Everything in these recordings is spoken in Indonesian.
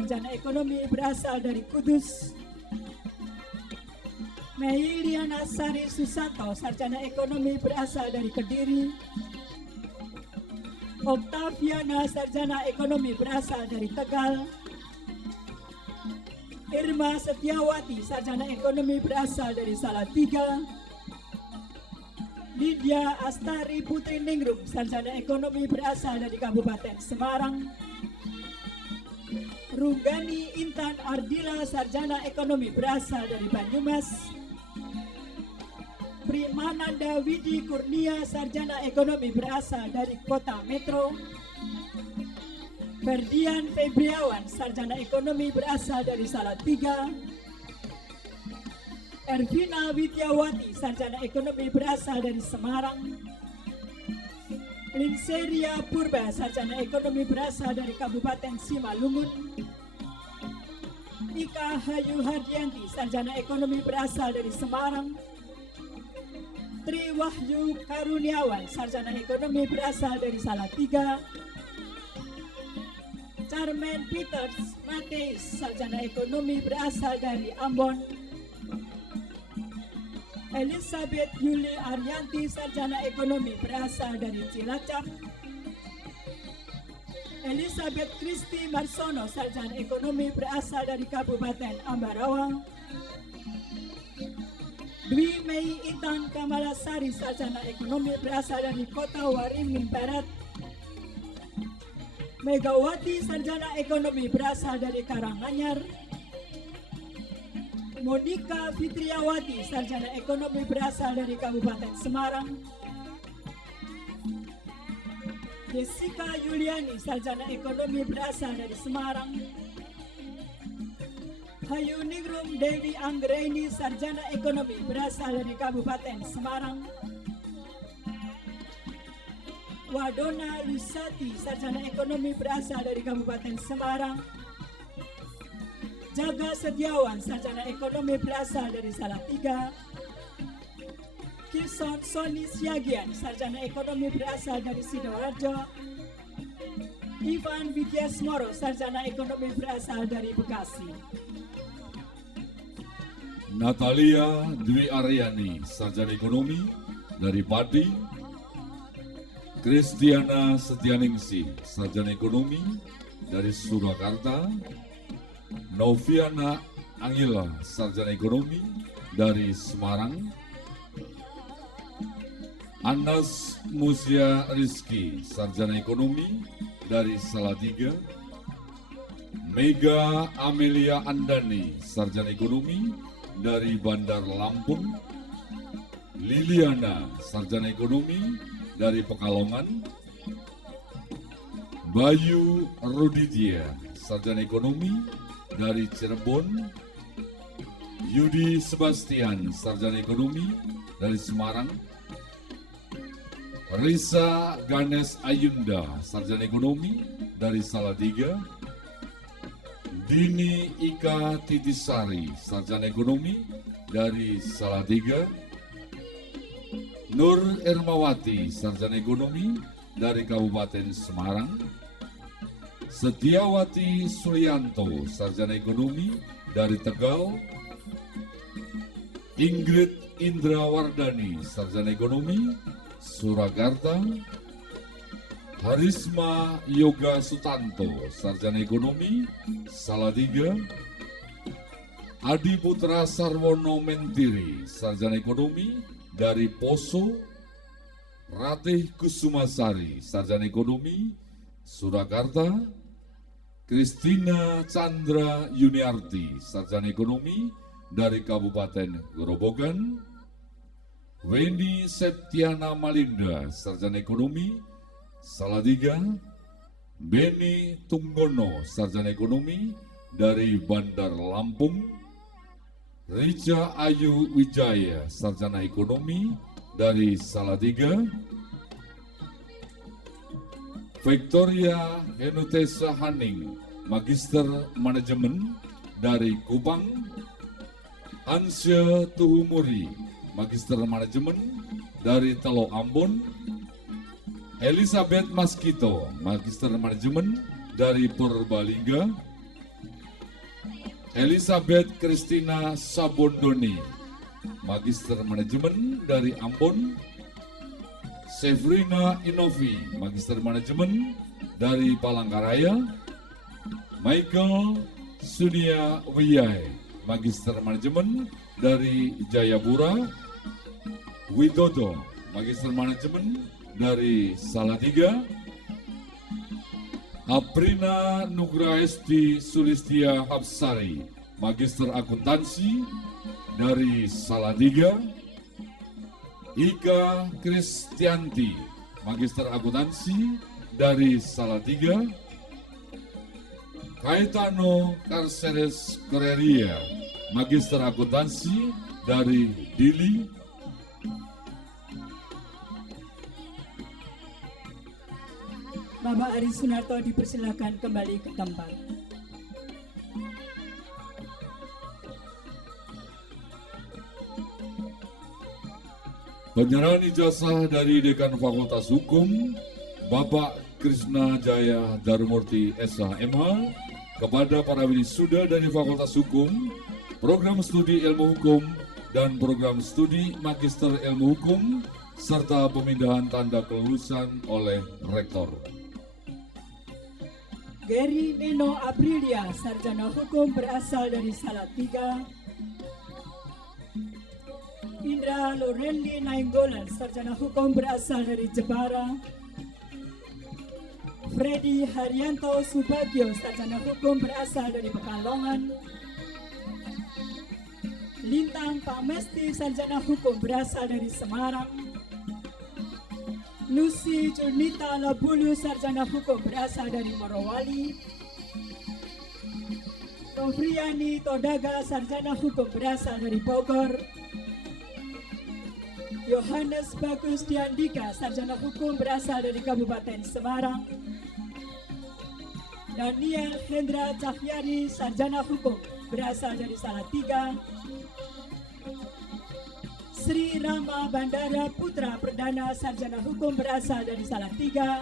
sarjana ekonomi berasal dari Kudus. Meiliana Sari Susanto, sarjana ekonomi berasal dari Kediri. Oktaviana, sarjana ekonomi berasal dari Tegal. Irma Setiawati, sarjana ekonomi berasal dari Salatiga. Lydia Astari Putri Ningrum, sarjana ekonomi berasal dari Kabupaten Semarang. Runggani Intan Ardila, sarjana ekonomi berasal dari Banyumas. Primananda Widi Kurnia, sarjana ekonomi berasal dari Kota Metro. Ferdian Febriawan, sarjana ekonomi berasal dari Salatiga. Ervina Widyawati, sarjana ekonomi berasal dari Semarang. Linseria Purba, sarjana ekonomi berasal dari Kabupaten Simalungun. Ika Hayu Hardianti, sarjana ekonomi berasal dari Semarang. Tri Wahyu Karuniawan, sarjana ekonomi berasal dari Salatiga. Carmen Peters Mateus, sarjana ekonomi berasal dari Ambon. Elizabeth Yuli Arianti, sarjana ekonomi berasal dari Cilacap. Elizabeth Kristi Marsono, sarjana ekonomi berasal dari Kabupaten Ambarawa. Dwi Mei Intan Kamalasari, sarjana ekonomi berasal dari Kota Waringin Barat. Megawati, sarjana ekonomi berasal dari Karanganyar. Monika Fitriawati, sarjana ekonomi berasal dari Kabupaten Semarang. Jessica Yuliani, sarjana ekonomi berasal dari Semarang. Hayu Ningrum Dewi Anggraini, sarjana ekonomi berasal dari Kabupaten Semarang. Wadona Lusati, sarjana ekonomi berasal dari Kabupaten Semarang. Jaga Setiawan, sarjana ekonomi berasal dari Salatiga. Kirson Soni Siagian, sarjana ekonomi berasal dari Sidoarjo. Ivan Widyasmoro, sarjana ekonomi berasal dari Bekasi. Natalia Dwi Aryani, sarjana ekonomi dari Pati. Kristiana Setianingsi, sarjana ekonomi dari Surakarta. Noviana Angela, sarjana ekonomi dari Semarang. Anas Musia Rizky, sarjana ekonomi dari Salatiga. Mega Amelia Andani, sarjana ekonomi dari Bandar Lampung. Liliana, sarjana ekonomi dari Pekalongan. Bayu Rudidya, sarjana ekonomi dari Cirebon. Yudi Sebastian, sarjana ekonomi dari Semarang. Risa Ganes Ayunda, sarjana ekonomi dari Salatiga. Dini Ika Titisari, sarjana ekonomi dari Salatiga. Nur Ermawati, sarjana ekonomi dari Kabupaten Semarang. Setiawati Suryanto, sarjana ekonomi dari Tegal. Ingrid Indrawardani, sarjana ekonomi Surakarta. Harisma Yoga Sutanto, sarjana ekonomi Salatiga. Adi Putra Sarwono Mentiri, sarjana ekonomi dari Poso. Ratih Kusumasari, sarjana ekonomi Surakarta. Kristina Chandra Yuniarti, sarjana ekonomi dari Kabupaten Grobogan. Weni Septiana Malinda, sarjana ekonomi Salatiga. Beni Tunggono, sarjana ekonomi dari Bandar Lampung. Rica Ayu Wijaya, sarjana ekonomi dari Salatiga. Victoria Henutesa Haning, Magister Manajemen dari Kupang. Ansya Tuhumuri, Magister Manajemen dari Telo Ambon. Elizabeth Maskito, Magister Manajemen dari Purbalingga. Elizabeth Christina Sabondoni, Magister Manajemen dari Ambon. Severina Inovi, Magister Manajemen dari Palangkaraya. Michael Sunia Wiyai, Magister Manajemen dari Jayapura. Widodo, Magister Manajemen dari Salatiga. Aprina Nugraesti Sulistia Hapsari, Magister Akuntansi dari Salatiga. Ika Kristianti, Magister Akuntansi dari Salatiga. Caetano Carceres Correria, Magister Akuntansi dari Dili. Bapak Ari Sunarto dipersilakan kembali ke tempat. Penyerahan ijazah dari Dekan Fakultas Hukum Bapak Krishna Jaya Darumurti SH.MH kepada para wisuda dari Fakultas Hukum, Program Studi Ilmu Hukum, dan Program Studi Magister Ilmu Hukum, serta pemindahan tanda kelulusan oleh Rektor. Gary Neno Aprilia, Sarjana Hukum berasal dari Salatiga. Indra Lorendi Nainggolan, Sarjana Hukum berasal dari Jepara. Freddy Haryanto Subagio, Sarjana Hukum berasal dari Pekalongan. Lintang Pamesti, Sarjana Hukum berasal dari Semarang. Lucy Jurnita Labulu, Sarjana Hukum berasal dari Morowali. Novriani Todaga, Sarjana Hukum berasal dari Bogor. Yohanes Bagus Diandika, Sarjana Hukum berasal dari Kabupaten Semarang. Daniel Hendra Cahyari, Sarjana Hukum berasal dari Salatiga. Sri Rama Bandara Putra Perdana, Sarjana Hukum berasal dari Salatiga.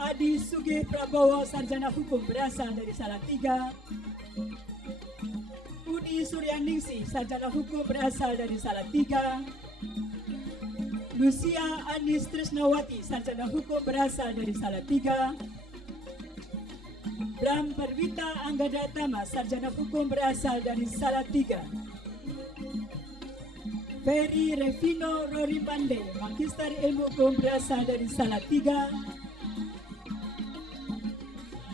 Adi Sugih Prabowo, Sarjana Hukum berasal dari Salatiga. Udi Suryaningsih, Sarjana Hukum berasal dari Salatiga. Lucia Anis Trisnawati, Sarjana Hukum berasal dari Salatiga. Bram Perwita Anggadatama, Sarjana Hukum berasal dari Salatiga. Ferry Revino Rory Pande, Magister Ilmu Hukum berasal dari Salatiga.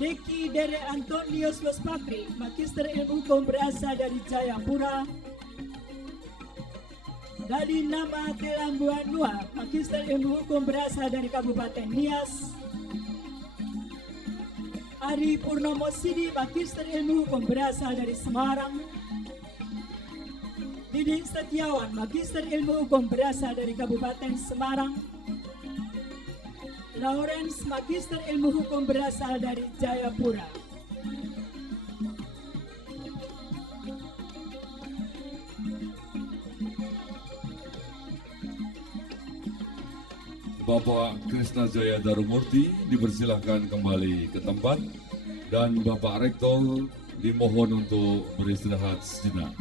Deki Dere Antonius Lospakri, Magister Ilmu Hukum berasal dari Jayapura. Dali Nama Telambuanua, Magister Ilmu Hukum berasal dari Kabupaten Nias. Ari Purnomo Sidi, Magister Ilmu Hukum berasal dari Semarang. Didi Setiawan, Magister Ilmu Hukum berasal dari Kabupaten Semarang. Lawrence, Magister Ilmu Hukum berasal dari Jayapura. Bapak Krishna Jaya Darumurti dipersilahkan kembali ke tempat, dan Bapak Rektor dimohon untuk beristirahat sejenak.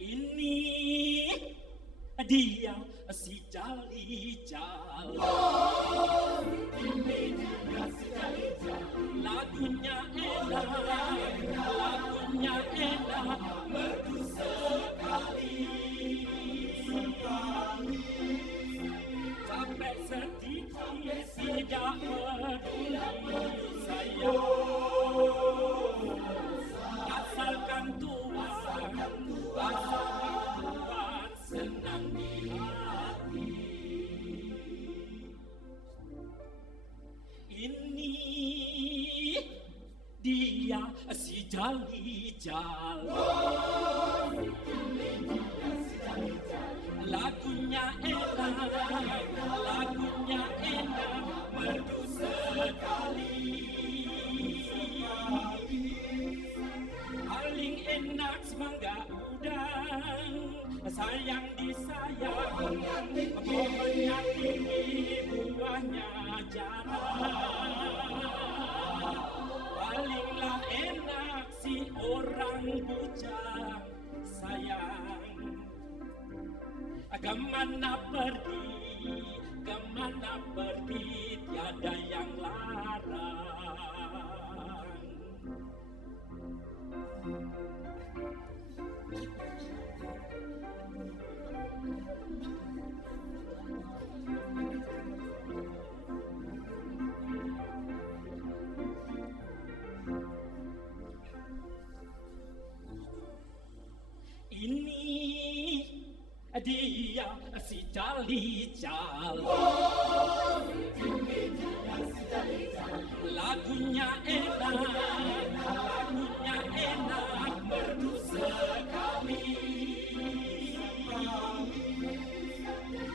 Ini dia si Jali-Jal. Lagunya enak, lagunya enak, merdu sekali. Capek sedikit tidak peduli saya. Asalkan Tuhan senang di hati. Ini dia si Jali-Jal. Lagunya enak, lagunya enak, merdu sekali. Paling enak semangga udang, sayang disayang, pohonnya tinggi, buahnya jarang. Palinglah enak si orang bujang sayang. Kemana pergi, tiada yang larang. Ini dia si Jali-Jal. Lagunya enak, lagunya enak, merdu sekali.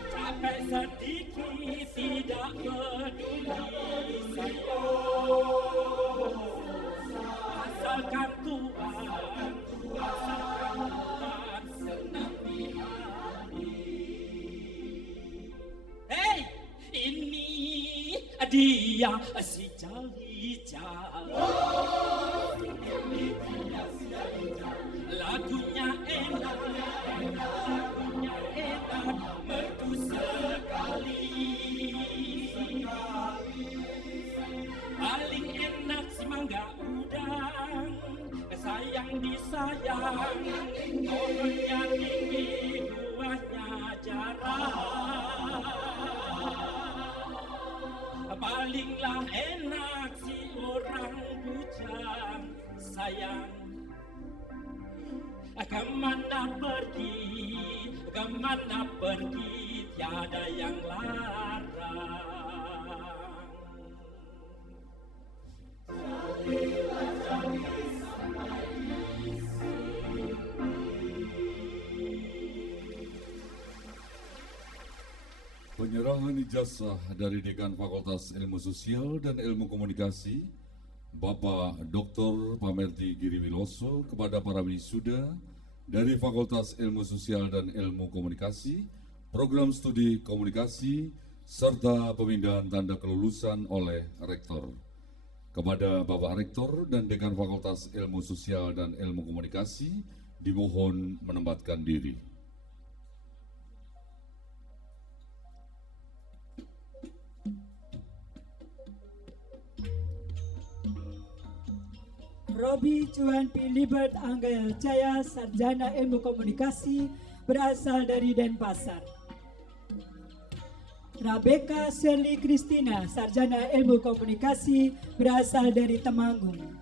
Capek sedikit tidak peduli saya. Asalkan Tuhan senang di hati. Hei, ini dia si Jali-Jal. Lagunya enak, lagunya enak, merdu sekali. Paling enak si mangga udang, sayang disayang, pohonnya tinggi, buahnya jarang. Palinglah enak si orang bujang sayang. Kemana pergi, tiada yang larang. Penyerahan ijazah dari Dekan Fakultas Ilmu Sosial dan Ilmu Komunikasi, Bapak Dr. Pamerdi Giriwiloso kepada para wisuda dari Fakultas Ilmu Sosial dan Ilmu Komunikasi, Program Studi Komunikasi, serta pemindahan tanda kelulusan oleh Rektor. Kepada Bapak Rektor dan Dekan Fakultas Ilmu Sosial dan Ilmu Komunikasi, dimohon menempatkan diri. Robi Cuan P. Libert Angga Jaya, Sarjana Ilmu Komunikasi, berasal dari Denpasar. Rebecca Shirley Christina, Sarjana Ilmu Komunikasi, berasal dari Temanggung.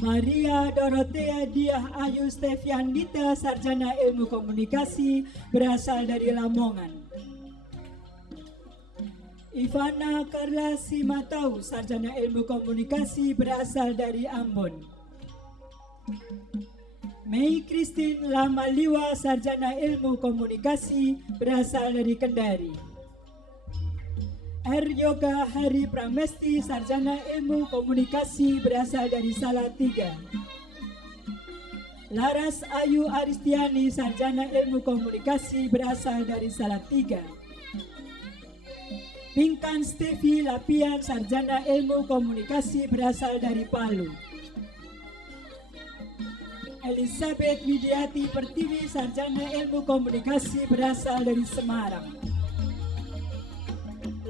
Maria Dorothea Diah Ayu Stevianita, sarjana ilmu komunikasi, berasal dari Lamongan. Ivana Carla Simatau, sarjana ilmu komunikasi, berasal dari Ambon. Mei Christine Lamaliwa, sarjana ilmu komunikasi, berasal dari Kendari. R. Yoga Hari Pramesti, sarjana ilmu komunikasi, berasal dari Salatiga. Laras Ayu Aristiani, sarjana ilmu komunikasi, berasal dari Salatiga. Pinkan Stevi Lapian, sarjana ilmu komunikasi, berasal dari Palu. Elizabeth Widiati Pertiwi, sarjana ilmu komunikasi, berasal dari Semarang.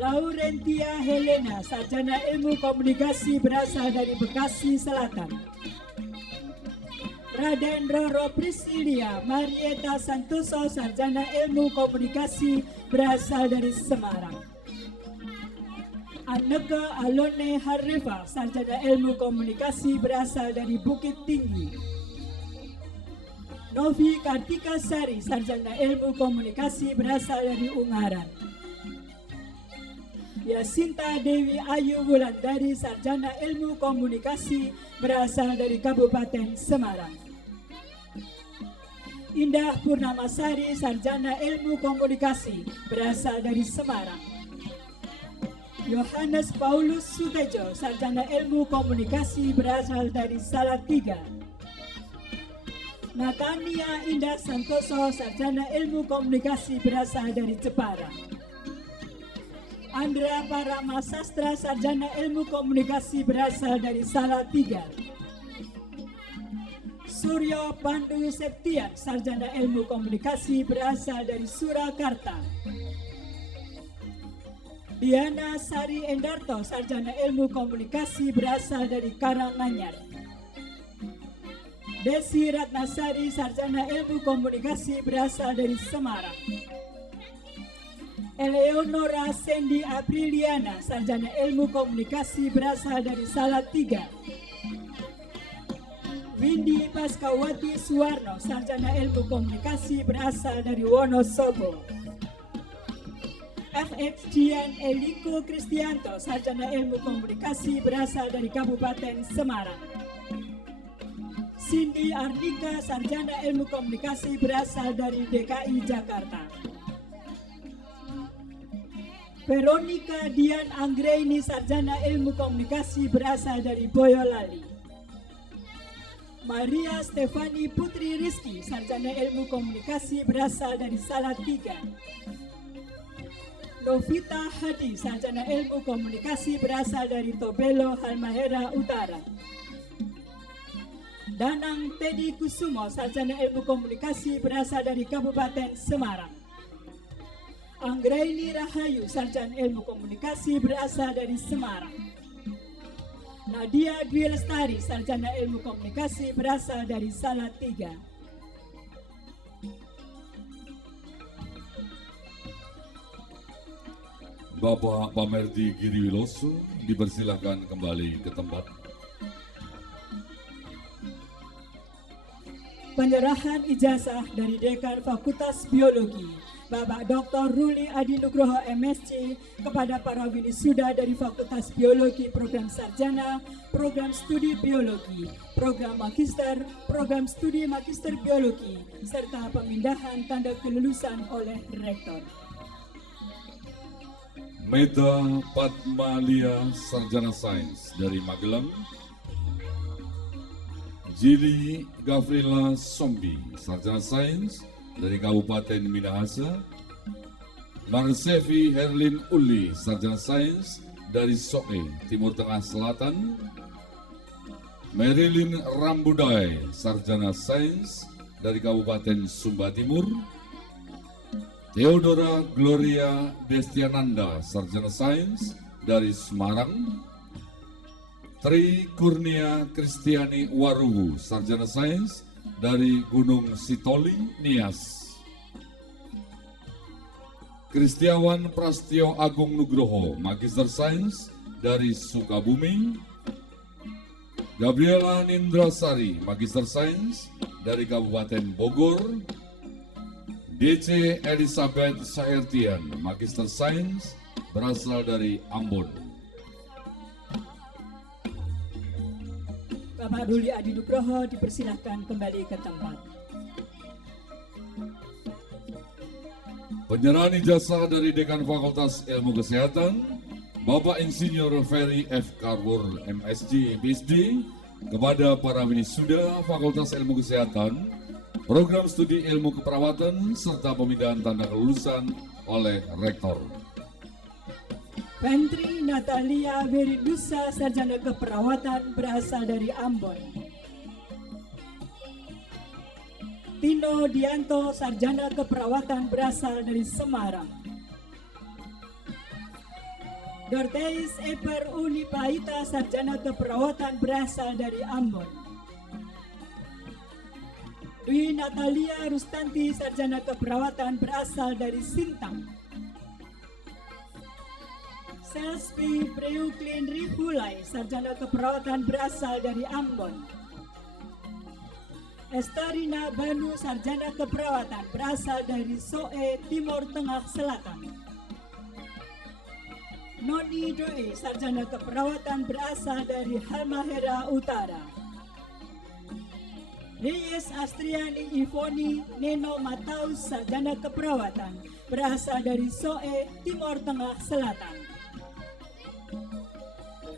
Laurentia Helena, sarjana ilmu komunikasi, berasal dari Bekasi Selatan. Raden Roro Priscilia Marieta Santoso, sarjana ilmu komunikasi, berasal dari Semarang. Anneke Alone Harreva, sarjana ilmu komunikasi, berasal dari Bukit Tinggi. Novi Kartika Sari, sarjana ilmu komunikasi, berasal dari Ungaran. Yasinta Dewi Ayu Wulandari, sarjana ilmu komunikasi, berasal dari Kabupaten Semarang. Indah Purnamasari, sarjana ilmu komunikasi, berasal dari Semarang. Yohanes Paulus Sutejo, sarjana ilmu komunikasi, berasal dari Salatiga. Natania Indah Santoso, sarjana ilmu komunikasi, berasal dari Jepara. Andra Paramasastra, sarjana ilmu komunikasi, berasal dari Salatiga. Suryo Pandu Septian, sarjana ilmu komunikasi, berasal dari Surakarta. Diana Sari Endarto, sarjana ilmu komunikasi, berasal dari Karanganyar. Desi Ratnasari, sarjana ilmu komunikasi, berasal dari Semarang. Eleonora Sendi Apriliana, sarjana ilmu komunikasi, berasal dari Salatiga. Windy Paskawati Suwarno, sarjana ilmu komunikasi, berasal dari Wonosobo. FX Dian Eliko Kristianto, sarjana ilmu komunikasi, berasal dari Kabupaten Semarang. Cindy Ardika, sarjana ilmu komunikasi, berasal dari DKI Jakarta. Veronica Dian Anggraini, sarjana ilmu komunikasi, berasal dari Boyolali. Maria Stefani Putri Rizky, sarjana ilmu komunikasi, berasal dari Salatiga. Novita Hadi, sarjana ilmu komunikasi, berasal dari Tobelo, Halmahera Utara. Danang Teddy Kusumo, sarjana ilmu komunikasi, berasal dari Kabupaten Semarang. Anggraini Rahayu, sarjana ilmu komunikasi, berasal dari Semarang. Nadia Dwi Lestari, sarjana ilmu komunikasi, berasal dari Salatiga. Bapak Pamerdi Giriwiloso dipersilakan kembali ke tempat. Penyerahan ijazah dari Dekan Fakultas Biologi Bapak Dr. Ruli Adi Nugroho MSc kepada para winisuda dari Fakultas Biologi Program Sarjana, Program Studi Biologi, Program Magister, Program Studi Magister Biologi, serta pemindahan tanda kelulusan oleh Rektor. Meta Padmalia, sarjana sains dari Magelang. Jili Gavrila Sombi, sarjana sains dari Kabupaten Minahasa. Marsevi Herlin Uli, sarjana sains dari Soe, Timur Tengah Selatan. Marilyn Rambudai, sarjana sains dari Kabupaten Sumba Timur. Theodora Gloria Destiananda, sarjana sains dari Semarang. Tri Kurnia Kristiani Waruhu, sarjana sains dari Gunung Sitoli, Nias. Kristiawan Prastio Agung Nugroho, magister sains dari Sukabumi. Gabriela Nindrasari, Magister Sains dari Kabupaten Bogor. DC Elizabeth Sahertian, Magister Sains, berasal dari Ambon. Bapak Ruli Adi Nugroho dipersilahkan kembali ke tempat. Penyerahan ijazah dari Dekan Fakultas Ilmu Kesehatan, Bapak Insinyur Ferry F. Karwur, MSc, PhD, kepada para wisuda Fakultas Ilmu Kesehatan, Program Studi Ilmu Keperawatan, serta pemindahan tanda kelulusan oleh Rektor. Pentri Natalia Veridusa, Sarjana Keperawatan, berasal dari Ambon. Tino Dianto, Sarjana Keperawatan, berasal dari Semarang. Dorteis Eper Unipaita, Sarjana Keperawatan, berasal dari Ambon. Dwi Natalia Rustanti, Sarjana Keperawatan, berasal dari Sintang. Selspi Preuklin Rihulai, Sarjana Keperawatan, berasal dari Ambon. Estarina Banu, Sarjana Keperawatan, berasal dari Soe, Timur Tengah Selatan. Noni Doi, Sarjana Keperawatan, berasal dari Halmahera Utara. Reyes Astriani Ivoni Neno Mataus, Sarjana Keperawatan, berasal dari Soe, Timur Tengah Selatan.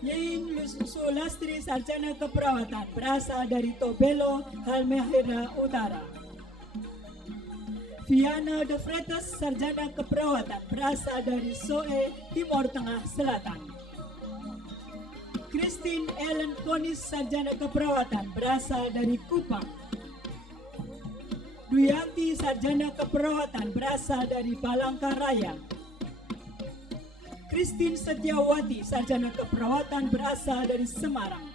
Yein Sulastri, Sarjana Keperawatan, berasal dari Tobelo, Halmahera Utara. Viana De Freitas, Sarjana Keperawatan, berasal dari Soe, Timur Tengah Selatan. Christine Ellen Konis, Sarjana Keperawatan, berasal dari Kupang. Duyanti, Sarjana Keperawatan, berasal dari Palangkaraya. Christine Setiawati, Sarjana Keperawatan, berasal dari Semarang.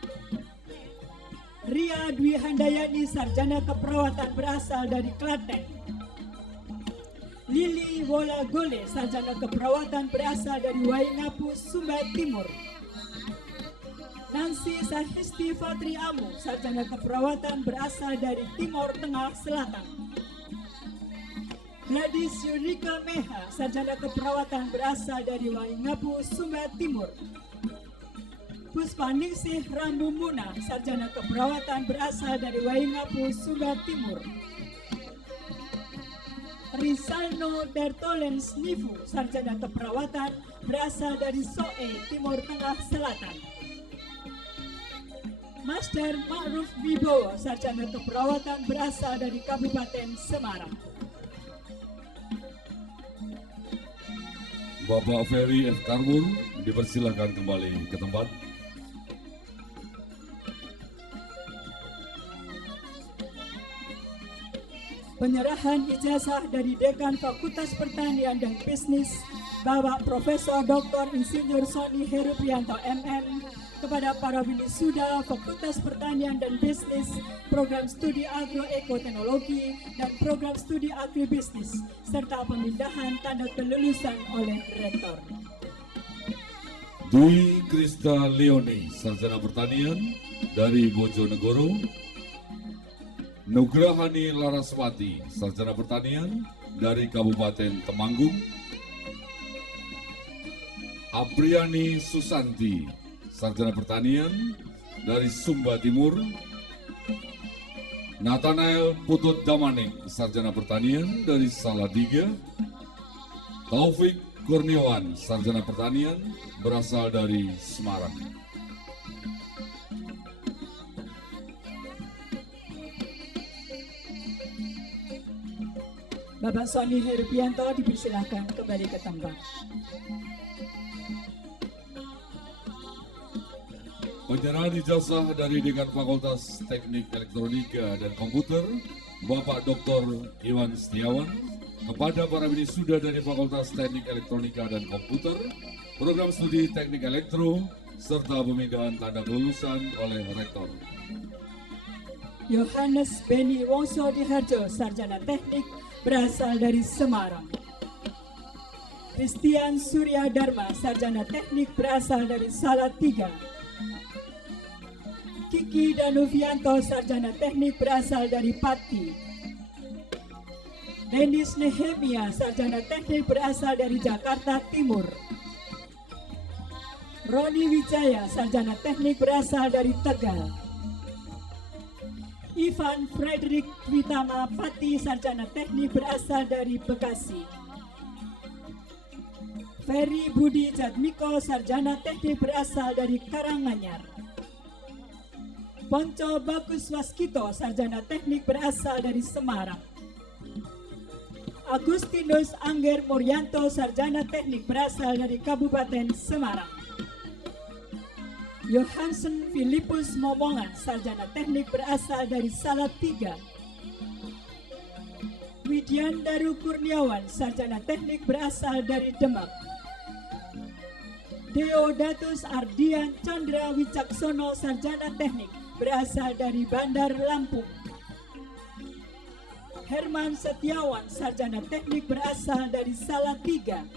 Ria Dwi Handayani, Sarjana Keperawatan, berasal dari Klaten. Lili Wola Gole, Sarjana Keperawatan, berasal dari Waingapu, Sumba Timur. Nancy Sahisti Fatri Amu, Sarjana Keperawatan, berasal dari Timur Tengah Selatan. Gladys Yurika Meha, Sarjana Keperawatan, berasal dari Waingapu, Sumba Timur. Puspaningsih Rambu Muna, Sarjana Keperawatan, berasal dari Waingapu, Sumba Timur. Rizalno Bertolens Nifu, Sarjana Keperawatan, berasal dari Soe, Timur Tengah Selatan. Master Ma'ruf Wibowo, Sarjana Keperawatan, berasal dari Kabupaten Semarang. Bapak Ferry F. Karwur dipersilakan kembali ke tempat. Penyerahan ijazah dari Dekan Fakultas Pertanian dan Bisnis Bapak Profesor Dr. Insinyur Sony Heruprianto MM kepada para wisuda Fakultas Pertanian dan Bisnis, Program Studi Agroekoteknologi dan Program Studi Agribisnis, serta pemindahan tanda kelulusan oleh Rektor. Dwi Krista Leone, Sarjana Pertanian dari Bojonegoro. Nugrahani Laraswati, Sarjana Pertanian dari Kabupaten Temanggung. Apriani Susanti, Sarjana Pertanian dari Sumba Timur. Nathanael Putut Damanik, Sarjana Pertanian dari Salatiga. Taufik Kurniawan, Sarjana Pertanian, berasal dari Semarang. Bapak Sony Heruprianto dipersilahkan kembali ke tempat. Penyerahan ijazah dari Dekan Fakultas Teknik Elektronika dan Komputer, Bapak Dr. Iwan Setiawan, kepada para wisuda dari Fakultas Teknik Elektronika dan Komputer, Program Studi Teknik Elektro, serta pemindahan tanda kelulusan oleh Rektor. Yohanes Beni Wongso Diharjo, Sarjana Teknik, berasal dari Semarang. Christian Surya Dharma, Sarjana Teknik, berasal dari Salatiga. Kiki Danuvianto, sarjana teknik berasal dari Pati. Dennis Nehemia, sarjana teknik berasal dari Jakarta Timur. Roni Wijaya, sarjana teknik berasal dari Tegal. Ivan Frederick Witama Pati, sarjana teknik berasal dari Bekasi. Ferry Budi Jatmiko, sarjana teknik berasal dari Karanganyar. Ponco Bagus Waskito, sarjana teknik berasal dari Semarang. Agustinus Angger Muryanto, sarjana teknik berasal dari Kabupaten Semarang. Johansen Filipus Momongan, sarjana teknik berasal dari Salatiga. Widyandaru Kurniawan, sarjana teknik berasal dari Demak. Deodatus Ardian Chandra Wicaksono, sarjana teknik berasal dari Bandar Lampung. Herman Setiawan, sarjana teknik berasal dari Salatiga.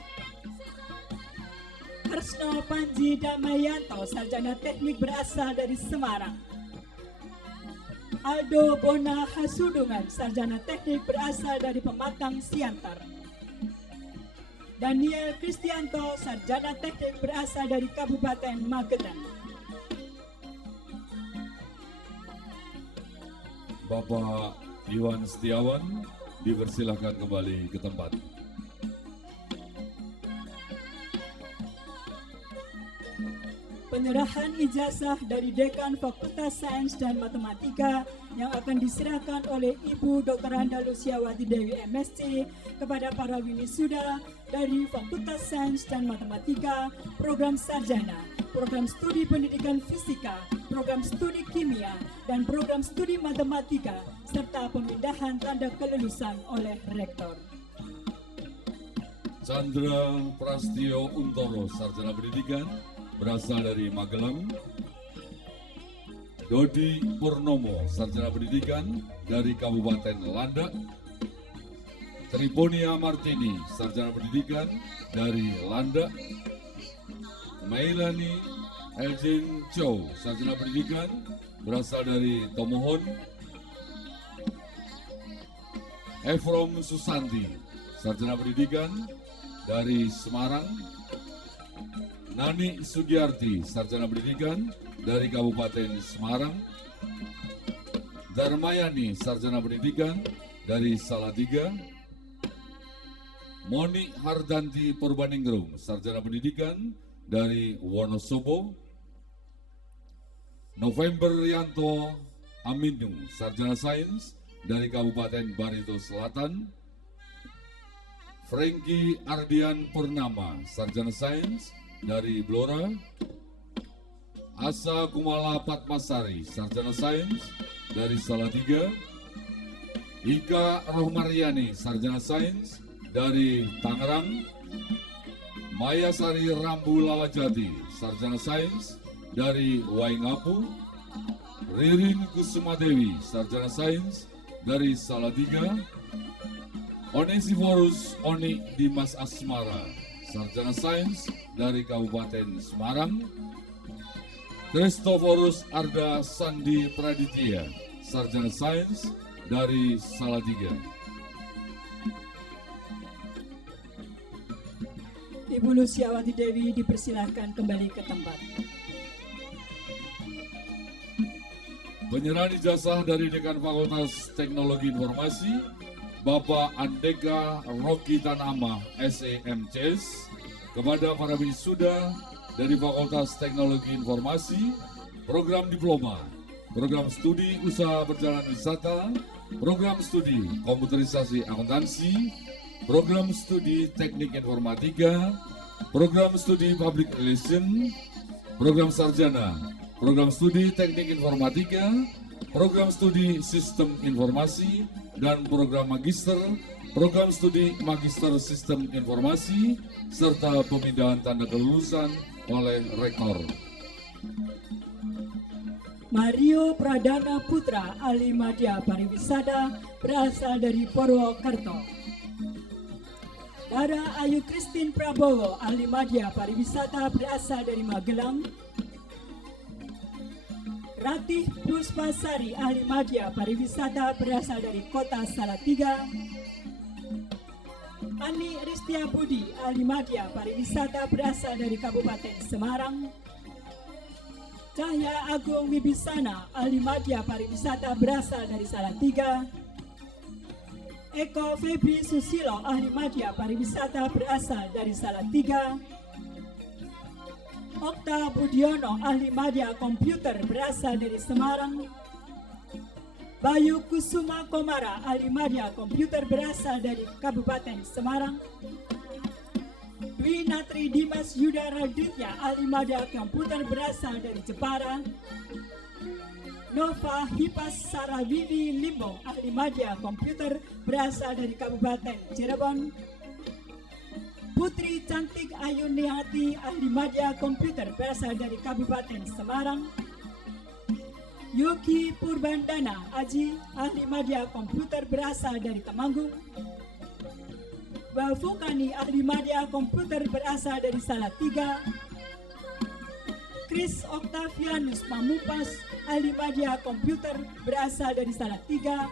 Harsno Panji Damayanto, sarjana teknik berasal dari Semarang. Aldo Bona Hasudungan, sarjana teknik berasal dari Pematang Siantar. Daniel Kristianto, sarjana teknik berasal dari Kabupaten Magetan. Bapak Iwan Setiawan dipersilahkan kembali ke tempat. Penyerahan ijazah dari Dekan Fakultas Sains dan Matematika yang akan diserahkan oleh Ibu Dr. Anda Luciawati Dewi MSc kepada para winisuda dari Fakultas Sains dan Matematika, Program Sarjana, Program Studi Pendidikan Fisika, Program Studi Kimia, dan Program Studi Matematika, serta pemindahan tanda kelulusan oleh Rektor. Chandra Prastio Untoro, sarjana pendidikan berasal dari Magelang. Dodi Purnomo, sarjana pendidikan dari Kabupaten Landak. Triponia Martini, sarjana pendidikan dari Landak. Mailani Eljin Chow, sarjana pendidikan berasal dari Tomohon. Efrom Susanti, sarjana pendidikan dari Semarang. Nani Sugiarti, sarjana pendidikan dari Kabupaten Semarang. Darmayani, sarjana pendidikan dari Salatiga. Moni Hardanti Purbaningrum, sarjana pendidikan dari Wonosobo. November Yanto Aminu, sarjana sains dari Kabupaten Barito Selatan. Franky Ardian Purnama, sarjana sains dari Blora. Asa Kumala Patmasari, sarjana sains dari Salatiga. Ika Rohmaryani, sarjana sains dari Tangerang. Maya Sari Rambu Lawajati, sarjana sains dari Waingapu. Ririn Kusumadewi, sarjana sains dari Salatiga. Onesiforus Oni Dimas Asmara, sarjana sains dari Kabupaten Semarang. Kristoforus Arda Sandi Praditya, sarjana sains dari Salatiga. Ibu Luciawati Dewi dipersilahkan kembali ke tempat. Penyerahan ijazah dari Dekan Fakultas Teknologi Informasi, Bapak Andeka Rocky Tanama, SEMCS, kepada para wisuda dari Fakultas Teknologi Informasi, Program Diploma, Program Studi Usaha Berjalan Wisata, Program Studi Komputerisasi Akuntansi, Program Studi Teknik Informatika, Program Studi Public Relation, Program Sarjana, Program Studi Teknik Informatika, Program Studi Sistem Informasi, dan Program Magister, Program Studi Magister Sistem Informasi, serta pemindahan tanda kelulusan oleh Rektor. Mario Pradana Putra, ahli Madya Pariwisata, berasal dari Purwokerto. Dara Ayu Christine Prabowo, ahli Madya Pariwisata, berasal dari Magelang. Ratih Puspasari, ahli media pariwisata berasal dari kota Salatiga. Ani Ristia Budi, ahli media pariwisata berasal dari Kabupaten Semarang. Cahya Agung Wibisana, ahli media pariwisata berasal dari Salatiga. Eko Febri Susilo, ahli media pariwisata berasal dari Salatiga. Okta Budiono, ahli media komputer berasal dari Semarang. Bayu Kusuma Komara, ahli media komputer berasal dari Kabupaten Semarang. Dwi Natri Dimas Yuda Raditya, ahli media komputer berasal dari Jepara. Nova Hipas Sarawiwi Limbong, ahli media komputer berasal dari Kabupaten Cirebon. Putri Cantik Ayuniati, ahli media komputer berasal dari Kabupaten Semarang. Yogi Purbandana Aji, ahli media komputer berasal dari Temanggung. Bafukani, ahli media komputer berasal dari Salatiga. Chris Octavianus Pamungkas, ahli media komputer berasal dari Salatiga.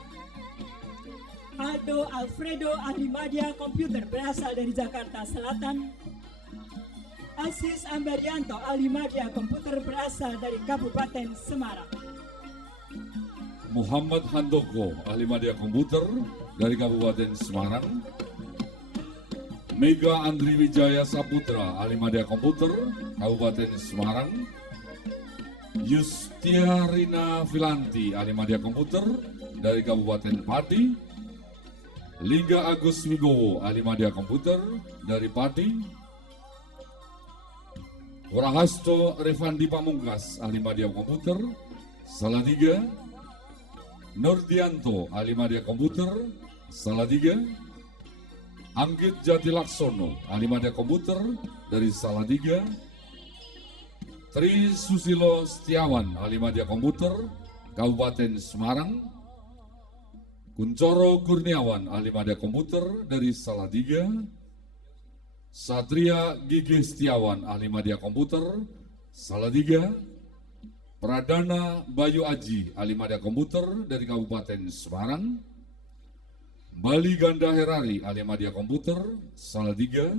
Aldo Alfredo, ahli media komputer berasal dari Jakarta Selatan. Aziz Ambarianto, ahli media komputer berasal dari Kabupaten Semarang. Muhammad Handoko, ahli media komputer dari Kabupaten Semarang. Mega Andri Wijaya Saputra, ahli media komputer Kabupaten Semarang. Yustia Rina Filanti, ahli media komputer dari Kabupaten Pati. Liga Agus Wibowo, ahli media komputer dari Pati. Warahasto Revandi Pamungkas, ahli media komputer Salatiga. Nurdianto, ahli media komputer Salatiga. Anggit Jatilaksono, ahli media komputer dari Salatiga. Tri Susilo Setiawan, ahli media komputer Kabupaten Semarang. Kuncoro Kurniawan, ahli media komputer dari Salatiga. Satria Gigi Setiawan, ahli media komputer Salatiga. Pradana Bayu Aji, ahli media komputer dari Kabupaten Semarang. Bali Ganda Herari, ahli media komputer Salatiga.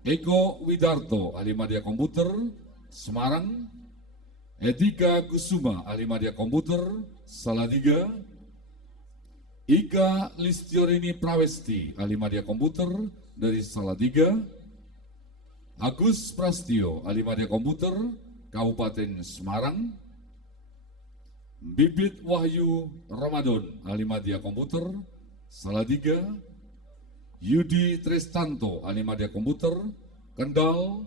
Eko Widarto, ahli media komputer Semarang. Etika Kusuma, ahli media komputer Salatiga. Ika Listiorini Prawesti, ahli media komputer dari Salatiga. Agus Prastio, ahli media komputer Kabupaten Semarang. Bibit Wahyu Ramadan, ahli media komputer Salatiga. Yudi Tristanto, ahli media komputer Kendal.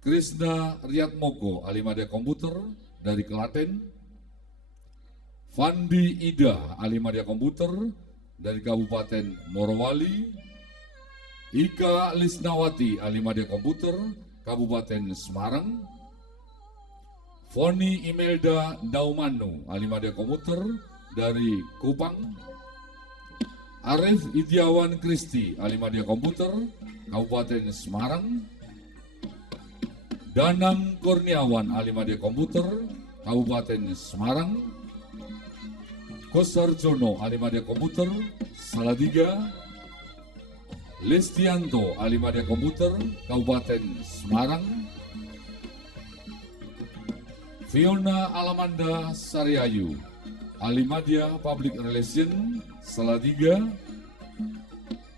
Krishna Riyatmoko, ahli media komputer dari Klaten. Fandi Ida, ahli media komputer dari Kabupaten Morowali. Ika Lisnawati, ahli media komputer Kabupaten Semarang. Foni Imelda Daumanu, ahli media komputer dari Kupang. Arif Idiawan Kristi, ahli media komputer Kabupaten Semarang. Danang Kurniawan, ahli media komputer Kabupaten Semarang. Kosarjono, ahli media komputer Salatiga. Lestianto, ahli media komputer Kabupaten Semarang. Fiona Alamanda Sariayu, ahli media Public Relation Salatiga.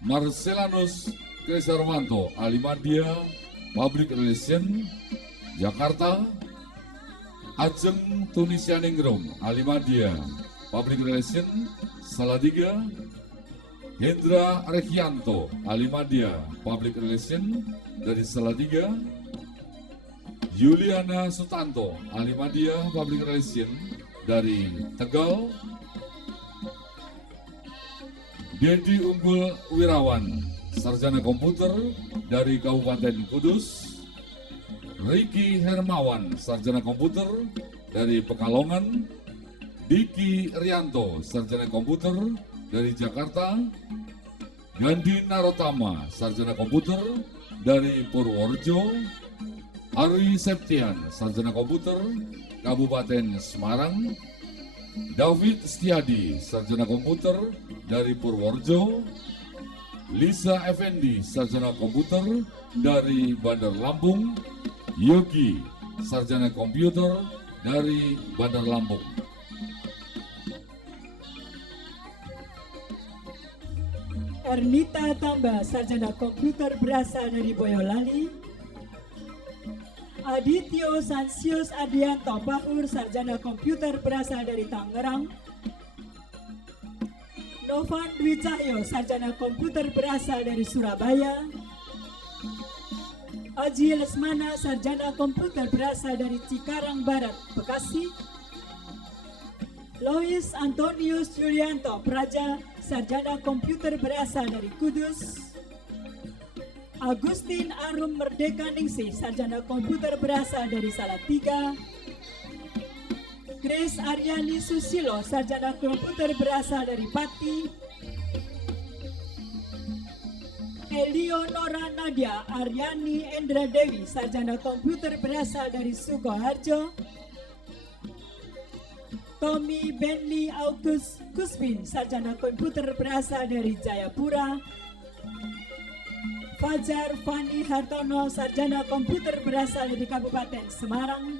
Marcelanus Krisarwanto, ahli media Public Relation Jakarta. Ajeng Tunisianingrum, ahli media Public Relation Salatiga. Hendra Rekianto, ahli media Public Relation dari Salatiga. Yuliana Sutanto, ahli media Public Relation dari Tegal. Dedi Unggul Wirawan, sarjana komputer dari Kabupaten Kudus. Riki Hermawan, sarjana komputer dari Pekalongan. Diki Rianto, sarjana komputer dari Jakarta. Gandhi Narotama, sarjana komputer dari Purworejo. Ari Septian, sarjana komputer Kabupaten Semarang, David Setiadi, Sarjana Komputer dari Purworejo, Lisa Effendi, Sarjana Komputer dari Bandar Lampung, Yogi, Sarjana Komputer dari Bandar Lampung. Ernita Tamba, Sarjana Komputer berasal dari Boyolali. Adityo Sansius Adianto Bahur, Sarjana Komputer berasal dari Tangerang. Novan Dwi Cahyo, Sarjana Komputer berasal dari Surabaya. Aji Lesmana, Sarjana Komputer berasal dari Cikarang Barat, Bekasi. Lois Antonius Yulianto Praja, Sarjana Komputer berasal dari Kudus. Agustin Arum Merdeka Ningsih, Sarjana Komputer berasal dari Salatiga. Grace Aryani Susilo, Sarjana Komputer berasal dari Pati. Eleonora Nadia Aryani Endra Dewi, Sarjana Komputer berasal dari Sukoharjo. Tommy Benny August Kusbin, Sarjana Komputer berasal dari Jayapura. Fajar Fani Hartono, Sarjana Komputer berasal dari Kabupaten Semarang.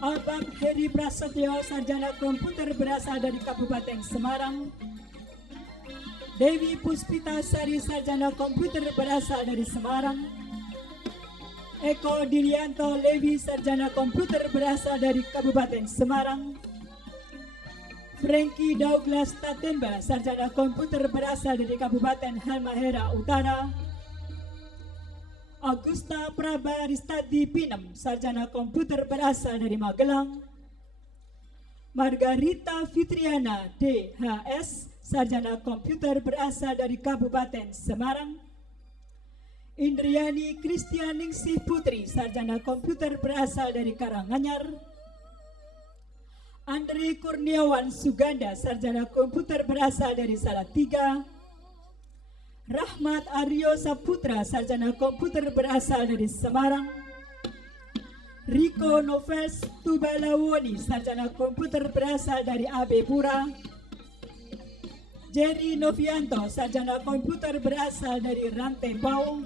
Albert Heri Prasetyo, Sarjana Komputer berasal dari Kabupaten Semarang. Dewi Puspita Sari, Sarjana Komputer berasal dari Semarang. Eko Dilianto Levi, Sarjana Komputer berasal dari Kabupaten Semarang. Frankie Douglas Tatemba, Sarjana Komputer berasal dari Kabupaten Halmahera Utara. Augusta Praba Ristadi Pinem, Sarjana Komputer berasal dari Magelang. Margarita Fitriana DHS, Sarjana Komputer berasal dari Kabupaten Semarang. Indriani Kristianingsih Putri, Sarjana Komputer berasal dari Karanganyar. Andre Kurniawan Suganda, Sarjana Komputer berasal dari Salatiga. Rahmat Aryo Saputra, Sarjana Komputer berasal dari Semarang. Riko Noves Tubalawoni, Sarjana Komputer berasal dari AB Pura. Jerry Novianto, Sarjana Komputer berasal dari Rantai Bau.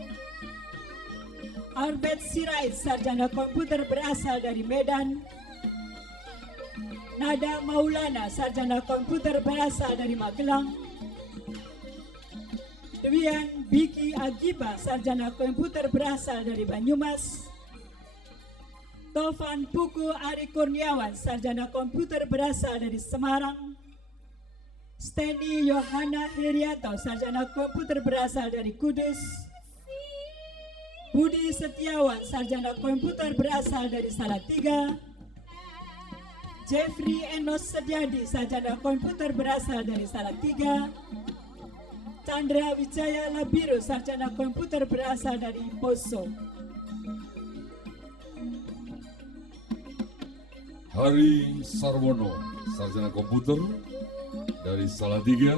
Albert Sirait, Sarjana Komputer berasal dari Medan. Nada Maulana, Sarjana Komputer berasal dari Magelang. Dwian Biki Agiba, Sarjana Komputer berasal dari Banyumas. Tovan Puku Ari Kurniawan, Sarjana Komputer berasal dari Semarang. Steny Yohana Herianto, Sarjana Komputer berasal dari Kudus. Budi Setiawan, Sarjana Komputer berasal dari Salatiga. Jeffrey Enos Setiadi, Sarjana Komputer berasal dari Salatiga. Chandra Wijaya Labiru, Sarjana Komputer berasal dari Poso. Hari Sarwono, Sarjana Komputer dari Salatiga.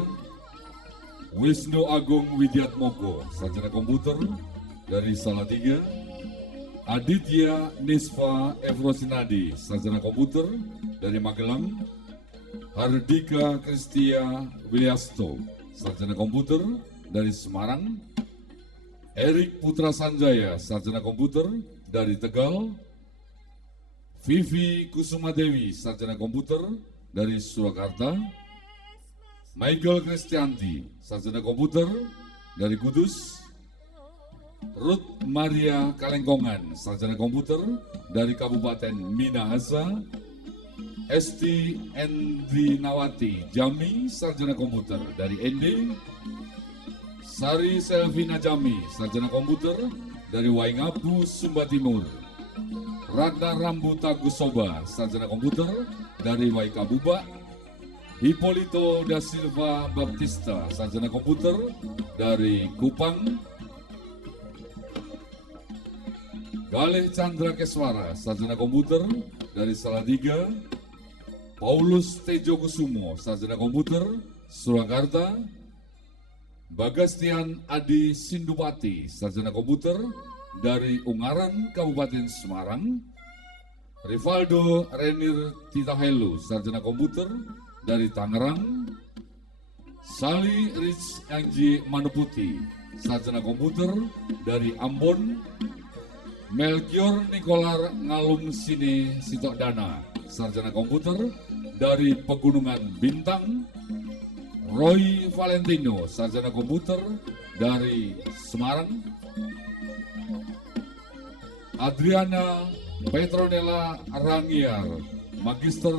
Wisnu Agung Widiatmoko, Sarjana Komputer dari Salatiga. Aditya Nisva Evrosinadi, Sarjana Komputer dari Magelang. Hardika Kristia Wilyasto, Sarjana Komputer dari Semarang. Erik Putra Sanjaya, Sarjana Komputer dari Tegal. Vivi Kusuma Dewi, Sarjana Komputer dari Surakarta. Michael Kristianti, Sarjana Komputer dari Kudus. Ruth Maria Kalengkongan, Sarjana Komputer dari Kabupaten Minahasa. Esti Endrinawati Jami, Sarjana Komputer dari Ende. Sari Selvina Jami, Sarjana Komputer dari Waingapu, Sumba Timur. Ragnar Rambuta Gusoba, Sarjana Komputer dari Waikabuba. Hippolito da Silva Baptista, Sarjana Komputer dari Kupang. Galih Chandra Keswara, Sarjana Komputer dari Salatiga. Paulus Tejo Kusumo, Sarjana Komputer Surakarta. Bagastian Adi Sindupati, Sarjana Komputer dari Ungaran, Kabupaten Semarang. Rivaldo Renir Titahelu, sarjana komputer dari Tangerang. Sali Rich Anji Manuputi, sarjana komputer dari Ambon. Melchior Nikolar Ngalum Sine Sitokdana, sarjana komputer dari Pegunungan Bintang. Roy Valentino, sarjana komputer dari Semarang. Adriana Petronella Rangiar, magister